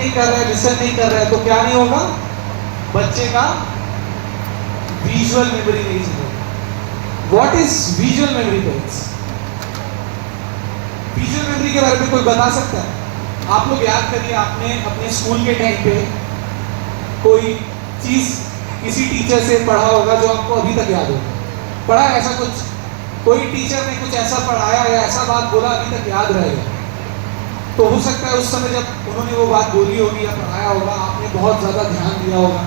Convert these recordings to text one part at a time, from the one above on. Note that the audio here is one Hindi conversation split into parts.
नहीं कर रहा है, लिसन नहीं कर रहा है, तो क्या नहीं होगा, बच्चे का विजुअल मेमोरी नहीं चलेगा। What is visual memory parents? Visual memory के बारे में कोई बता सकता है? आप लोग याद करिए, आपने अपने स्कूल के टाइम पे कोई चीज किसी टीचर से पढ़ा होगा जो आपको अभी तक याद होगा। पढ़ा है ऐसा कुछ? कोई टीचर ने कुछ ऐसा पढ़ाया या ऐसा बात बोला अभी तक याद रहेगा। तो हो सकता है उस समय जब उन्होंने वो बात बोली होगी या पढ़ाया होगा, आपने बहुत ज्यादा ध्यान दिया होगा,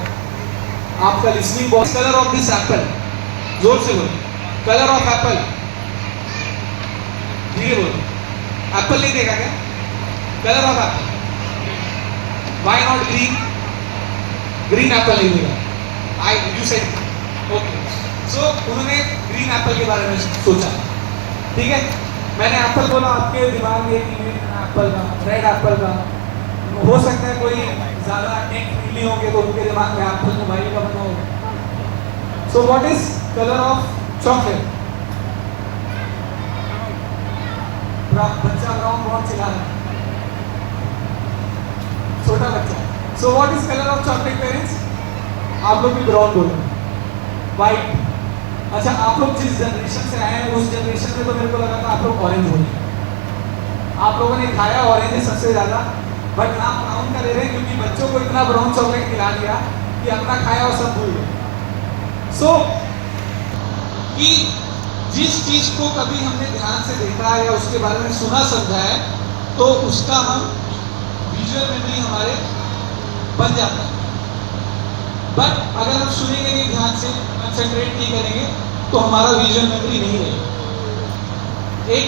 आपका लिसनिंग बहुत। कलर ऑफ दिस एप्पल, जोर से बोलो, कलर ऑफ एप्पल, धीरे बोलो। एप्पल नहीं देखा क्या? Colour of Apple, why not green? Green Apple नहीं देखा। आई यू सेड ओके। सो उन्होंने ग्रीन एप्पल के बारे में सोचा, ठीक है। मैंने एप्पल बोला, आपके दिमाग में एक इमेज एप्पल का, रेड एप्पल का। हो सकता है कोई ज्यादा टेक फ्रेंडली होंगे तो उनके दिमाग में एप्पल मोबाइल का बना होगा। So what is colour of chocolate? बच्चा ब्राउन बहुत चिल्ला रहा है, छोटा बच्चा। So what is colour of chocolate parents? आप लोग भी ब्राउन बोलो, व्हाइट। अच्छा, आप लोग जिस जनरेशन से आए हैं उस जनरेशन में तो मेरे को लगा था आप लोग ऑरेंज बोले। आप लोगों ने खाया ऑरेंज सबसे ज्यादा, बट नाम ब्राउन का ले रहे हैं क्योंकि बच्चों को इतना ब्राउन चॉकलेट खिला दिया कि अपना खाया और सब भूल गए। सो कि जिस चीज को कभी हमने ध्यान से देखा है या उसके बारे में सुना समझा है तो उसका हम विजुअल मेमोरी हमारे बन जाता है। बट अगर हम सुनेंगे नहीं, ध्यान से कंसंट्रेट नहीं करेंगे तो हमारा विजुअल मेमोरी नहीं रहेगा। एक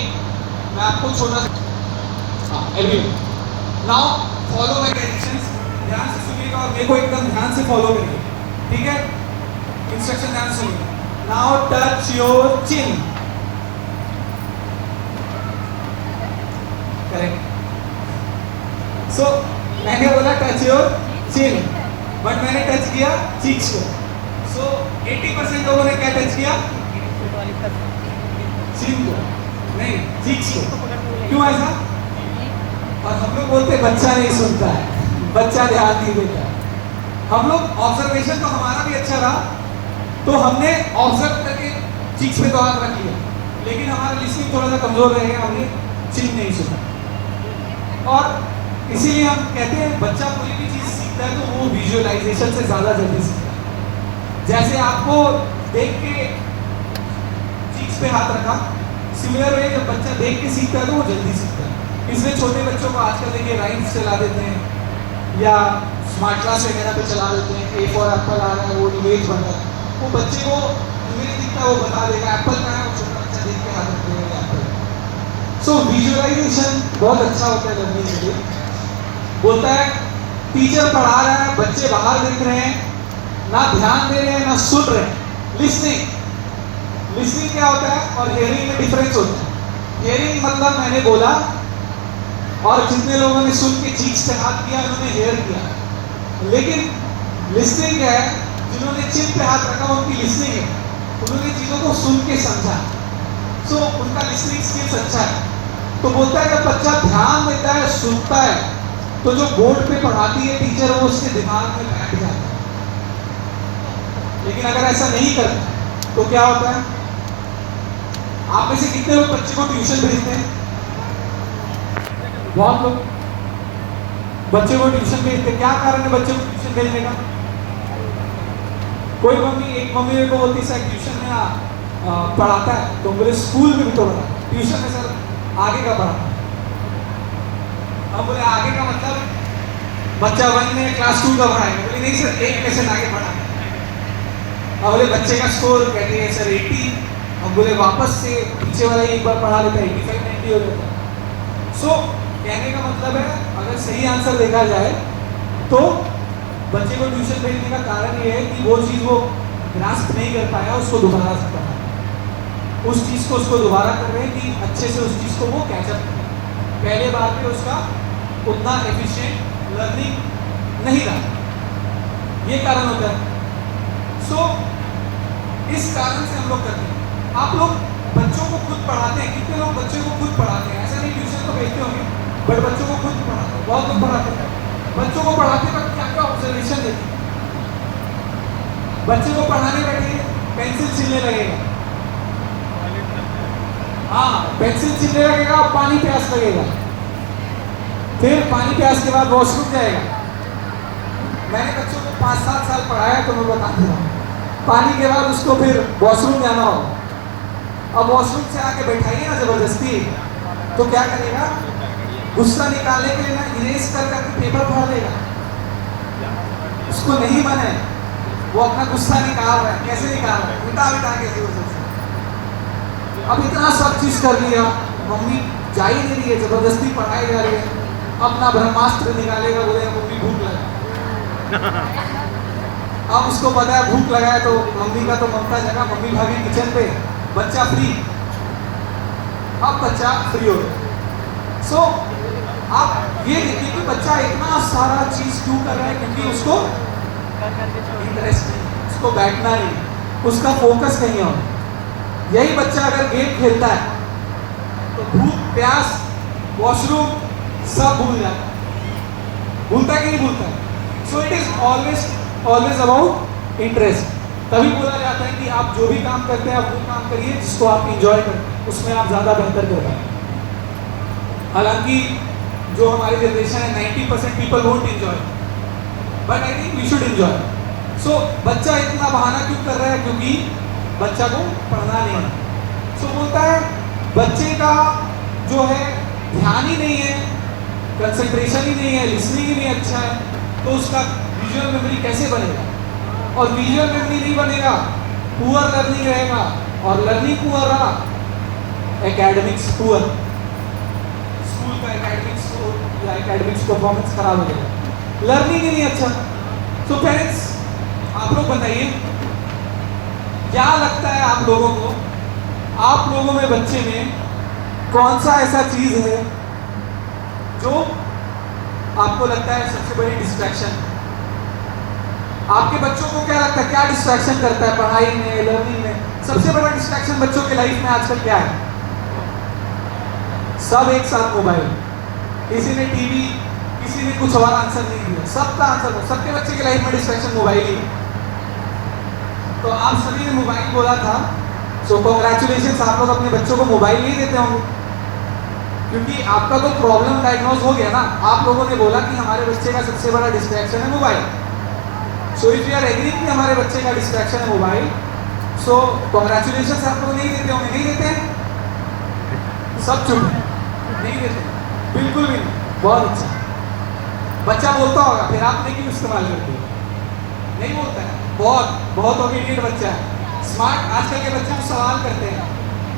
मैं आपको छोटा सा नाउ फॉलो माय डायरेक्शंस, ध्यान से सुनिएगा और मेरे को एकदम ध्यान से फॉलो करिए, ठीक है। इंस्ट्रक्शन ध्यान से सुनिए। Now touch your chin, correct. So मैंने बोला टच योर चिन, बट मैंने टच किया चीक्स को। सो 80% लोगों ने क्या टच किया? चिन को, नहीं चीक्स को। क्यों ऐसा? और हम लोग बोलते बच्चा नहीं सुनता है, बच्चा ध्यान नहीं देता। हम लोग ऑब्जर्वेशन तो हमारा भी अच्छा रहा, तो हमने ऑब्जर्व करके चीक्स पे तो हाथ रख लिया, लेकिन हमारा लिसनिंग थोड़ा सा कमजोर रह गया, हमने चिन नहीं सुना। और इसीलिए हम कहते हैं बच्चा कोई भी चीज सीखता है तो वो विजुअलाइजेशन से ज्यादा जल्दी सीखता है। जैसे आपको देख के चीक्स पे हाथ रखा, सिमिलर वे जब बच्चा देख के सीखता है तो वो जल्दी सीखता है। इसलिए छोटे बच्चों को आजकल देखिए राइम्स चला देते हैं या स्मार्ट क्लास वगैरह पे चला देते हैं। ए फॉर एप्पल आ रहा है, वो इमेज बन रहा है, वो बच्चे को इमेज दिखता है, वो बता देगा एप्पल का है, वो छोटा बच्चा देख के हाथ रख देगा एप्पल। सो विजुअलाइजेशन बहुत अच्छा होता है लर्निंग के लिए। बोलता है टीचर पढ़ा रहा है, बच्चे बाहर देख रहे हैं, ना ध्यान दे रहे हैं ना सुन रहे हैं। लिसनिंग, लिसनिंग क्या होता है और हियरिंग में डिफरेंस होता है। हियरिंग मतलब मैंने बोला और जितने लोगों ने सुन के चीक्स पे हाथ किया उन्होंने हेयर किया। लेकिन लिसनिंग क्या है? जिन्होंने चिन पे हाथ रखा उनकी लिसनिंग है, उन्होंने चीजों को सुन के समझा। सो उनका लिसनिंग स्किल्स अच्छा है। तो बोलता है जब बच्चा ध्यान देता है, सुनता है, तो जो बोर्ड पे पढ़ाती है टीचर वो उसके दिमाग में बैठ जाता है। लेकिन अगर ऐसा नहीं करता तो क्या होता है? आप में से कितने लोग बच्चे को ट्यूशन भेजते हैं? बहुत लोग बच्चे को ट्यूशन भेजते। क्या कारण है बच्चे को ट्यूशन भेजने का? कोई मम्मी, एक मम्मी मेरे को बोलती है सर ट्यूशन में पढ़ाता है, तो बोले स्कूल में भी तो पढ़ा, ट्यूशन में सर आगे का पढ़ाता। हम बोले आगे का मतलब बच्चा 1 में क्लास 2 का पढ़ाएगा। बोले नहीं सर, एक लेसन आगे पढ़ाएगा। अब बोले बच्चे का स्कोर, कहते हैं सर 80। हम बोले वापस से पीछे वाला एक बार पढ़ा लेता है, 85-90 हो जाता है। सो कहने का मतलब है अगर सही आंसर देखा जाए तो बच्चे को ट्यूशन भेजने का कारण ये है कि वो चीज़ वो ग्रास्प नहीं कर पाया, उसको दोबारा से पढ़ा, उस चीज़ को उसको दोबारा कर रहे हैं कि अच्छे से उस चीज़ को वो कैचअप करें। पहले बार में उसका उतना एफिशिएंट लर्निंग नहीं रहा, ये कारण होता है। सो इस कारण से हम लोग करते हैं। आप लोग बच्चों को खुद पढ़ाते हैं? कितने लोग बच्चों को खुद पढ़ाते हैं? ऐसा नहीं ट्यूशन तो भेजते होंगे, बट बच्चों को खुद पढ़ाते हैं। बहुत लोग पढ़ाते हैं। बच्चों बच्चे को पढ़ाने बैठे पेंसिल छीलने लगेगा, हाँ पेंसिल छीलने लगेगा, पानी प्यास लगेगा, फिर पानी प्यास के बाद वॉशरूम जाएगा। मैंने बच्चों को 5-7 साल पढ़ाया तो मैं बता दे रहा हूँ, पानी के बाद उसको फिर वॉशरूम जाना होगा। अब वॉशरूम से आके बैठाइए ना जबरदस्ती, तो क्या करेगा, गुस्सा निकालने के लिए ना इरेज कर करके पेपर फाड़ लेगा। उसको नहीं मन है, वो अपना गुस्सा निकाल रहा है, कैसे निकाल रहा है, उल्टा उल्टा के जोर से। अब इतना सब चीज कर लिया, मम्मी जा ही नहीं रही है, जबरदस्ती पढ़ाई जा रही है, अपना ब्रह्मास्त्र निकालेगा, बोलेगा मम्मी भूख लगा। अब उसको पता है भूख लगा है, तो मम्मी का तो ममता जगह, मम्मी भागी किचन पे, बच्चा फ्री। अब बच्चा फ्री हो गया। सो आप ये देखिए कि बच्चा इतना सारा चीज क्यों कर रहा है, क्योंकि उसको इंटरेस्ट नहीं, उसको बैठना नहीं, उसका फोकस कहीं और। यही बच्चा अगर गेम खेलता है तो भूख प्यास वॉशरूम सब भूल जाता है, भूलता है कि नहीं भूलता है। So it is always about interest. तभी बोला जाता है कि आप जो भी काम करते हैं आप वो काम करिए जिसको आप इंजॉय करते हैं, उसमें आप ज्यादा बेहतर कर पाएंगे। हालांकि जो हमारी जनरेशन है 90% people won't enjoy, but I think we should enjoy. So बच्चा इतना बहाना क्यों कर रहा है, क्योंकि बच्चा को पढ़ना नहीं है। सो बोलता है बच्चे का जो है ध्यान ही नहीं है, कंसंट्रेशन ही नहीं है, लिसनिंग ही नहीं अच्छा है, तो उसका विजुअल मेमोरी कैसे बनेगा। और विजुअल मेमोरी नहीं बनेगा, पुअर लर्निंग रहेगा, और लर्निंग पुअर रहा, एकेडमिक्स पुअर, स्कूल का एकेडमिक्स या एकेडमिक्स परफॉर्मेंस खराब हो जाएगा, लर्निंग ही नहीं अच्छा। तो पेरेंट्स आप लोग बताइए क्या लगता है आप लोगों को, आप लोगों में बच्चे में कौन सा ऐसा चीज है जो आपको लगता है सबसे बड़ी डिस्ट्रैक्शन। आपके बच्चों को क्या लगता है, क्या डिस्ट्रैक्शन करता है पढ़ाई में, लर्निंग में? सबसे बड़ा डिस्ट्रैक्शन बच्चों के लाइफ में आजकल क्या है? सब एक साथ मोबाइल, किसी ने टीवी, किसी ने कुछ और आंसर नहीं दिया, सबका आंसर, सबके बच्चे की लाइफ में डिस्ट्रैक्शन मोबाइल ही है। तो आप सभी ने मोबाइल बोला था, सो कॉन्ग्रेचुलेशन, आप लोग अपने बच्चों को मोबाइल नहीं देते होंगे, क्योंकि आपका तो प्रॉब्लम डायग्नोज हो गया ना। आप लोगों ने बोला कि हमारे बच्चे का सबसे बड़ा डिस्ट्रैक्शन है mobile. So if you are agree कि हमारे बच्चे का डिस्ट्रैक्शन है मोबाइल, सो कॉन्ग्रेचुलेशन आप लोग नहीं देते होंगे, नहीं देते हैं? सब चुप है, नहीं देते, बिल्कुल भी नहीं। बहुत अच्छा, बच्चा बोलता होगा फिर आपने क्यों इस्तेमाल करते हो? नहीं बोलता है, बहुत ओबीडिएंट बच्चा है, स्मार्ट। आजकल के बच्चे सवाल करते हैं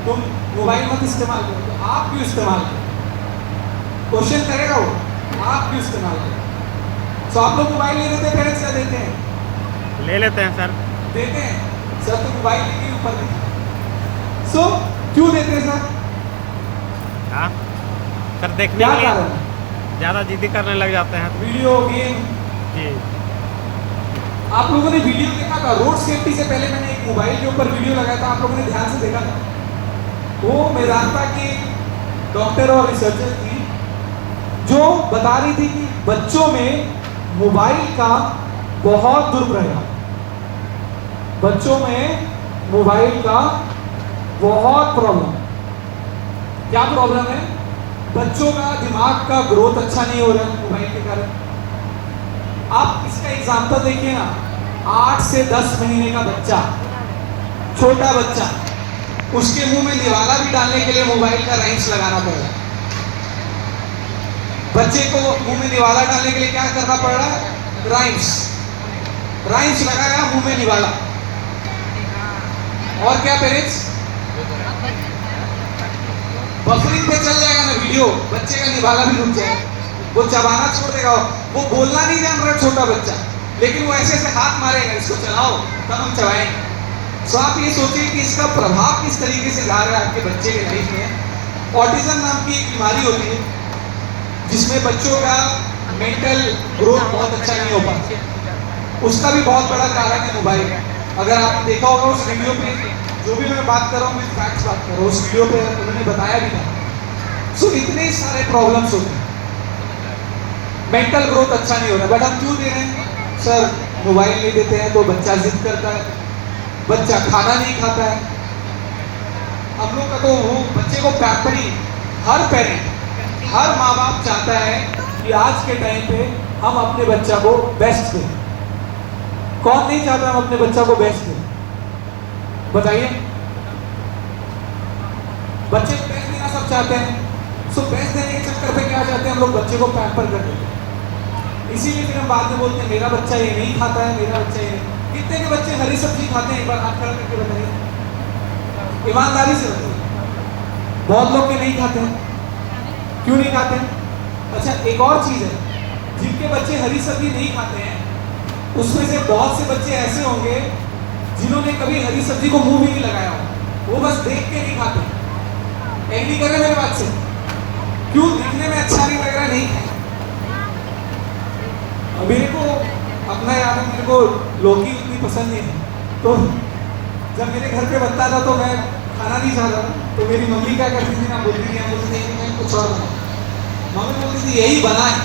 तुम मोबाइल मत इस्तेमाल करो, तो आप क्यों इस्तेमाल करो? क्वेश्चन करेगा वो, आप क्यों इस्तेमाल करो? सो आप लोग मोबाइल नहीं देते, पेरेंट्स क्या देते हैं? ले लेते हैं सर, देते हैं सर, तो मोबाइल लेके ऊपर देखिए। सो क्यों देते हैं सर? हाँ सर, देखने क्या के लिए कारण है? ज़्यादा जिद्दी करने लग जाते हैं वीडियो गेम। जी। आप लोगों ने वीडियो देखा था, रोड सेफ्टी से पहले मैंने एक मोबाइल के ऊपर वीडियो लगाया था, आप लोगों ने ध्यान से देखा था? वो मेदांता की डॉक्टर और रिसर्चर थी जो बता रही थी कि बच्चों में मोबाइल का बहुत दुष्प्रभाव, बच्चों में मोबाइल का बहुत प्रॉब्लम। क्या प्रॉब्लम है? बच्चों का दिमाग का ग्रोथ अच्छा नहीं हो रहा है मोबाइल के कारण। आप इसका एग्जांपल देखिए ना, 8 से 10 महीने का बच्चा, छोटा बच्चा, उसके मुंह में निवाला भी डालने के लिए मोबाइल का राइम्स लगाना पड़ रहा है। बच्चे को मुंह में निवाला डालने के लिए क्या करना पड़ रहा है? राइम्स लगाया, मुंह में निवाला। और क्या पेरेंट्स, बफरिंग पे चल जाएगा ना वीडियो, बच्चे का निवाला भी रुक जाएगा, वो चबाना छोड़ देगा। वो बोलना नहीं जान रहा छोटा बच्चा, लेकिन वो ऐसे ऐसे हाथ मारेगा, इसको चलाओ तब हम चबाएंगे। सो आप ये सोचिए कि इसका प्रभाव किस तरीके से जा रहा है आपके बच्चे के लाइफ में। ऑटिज्म नाम की एक बीमारी होती है जिसमें बच्चों का मेंटल ग्रोथ बहुत अच्छा नहीं हो पाता, उसका भी बहुत बड़ा कारण है मोबाइल। अगर आपने देखा होगा उस वीडियो पे, जो भी मैं बात कर रहा हूँ फैक्ट्स बात कर रहा हूँ, उस वीडियो पे उन्होंने बताया भी था। सो इतने सारे प्रॉब्लम्स होते हैं, मेंटल ग्रोथ अच्छा नहीं हो रहा, बट हम क्यों दे रहे हैं? सर मोबाइल नहीं देते हैं तो बच्चा जिद करता है, बच्चा खाना नहीं खाता है। हम लोग का तो वो बच्चे को पैम्परिंग, हर पेरेंट, हर माँ बाप चाहता है कि आज के टाइम पे हम अपने बच्चा को बेस्ट दें। कौन नहीं चाहता हम अपने बच्चा को बेस्ट दें? बताइए। बच्चे को बेस्ट देना सब चाहते हैं। सो बेस्ट देने के चक्कर पे क्या चाहते हैं हम लोग? बच्चे को पैम्पर कर देते हैं। इसीलिए फिर हम बाद में बोलते हैं मेरा बच्चा ये नहीं खाता है, मेरा बच्चा ये नहीं। कितने के बच्चे हरी सब्जी खाते हैं? एक बार हाथ खड़ा करके बताइए, ईमानदारी से बताइए। बहुत लोग के नहीं खाते हैं। क्यों नहीं खाते हैं? अच्छा, एक और चीज है, जिनके बच्चे हरी सब्जी नहीं खाते हैं उसमें से बहुत से बच्चे ऐसे होंगे जिन्होंने कभी हरी सब्जी को मुंह भी नहीं लगाया हो, वो बस देख के नहीं खाते। एग्री करें मेरे बात से? क्यों? दिखने में अच्छा नहीं लग रहा, नहीं खाए। मेरे को अपना याद है, मेरे को लौकी उतनी पसंद नहीं थी, तो जब मेरे घर पे बनता था तो मैं खाना नहीं चाहता था। तो मेरी मम्मी क्या करती थी ना, बोलती थी, मैं कुछ और बना। मम्मी बोलती थी यही बना है,